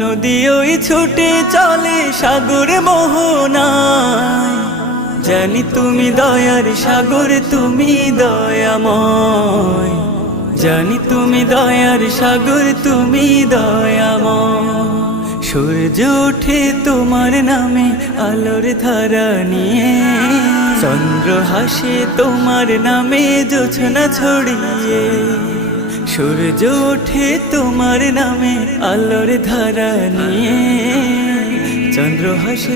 নদী ওই ছুটে চলে সাগরে মোহনায়। জানি তুমি দয়ার সাগর, তুমি দয়াময়। জানি তুমি দয়ার সাগর, তুমি দয়াময়। সূর্য ওঠে তোমার নামে আলোর ধারা নিয়ে। চন্দ্র হাসে তোমার নামে, জোছনা ছড়িয়ে। সূর্য ওঠে তোমার নামে আলোর ধারা নিয়ে। চন্দ্র হাসে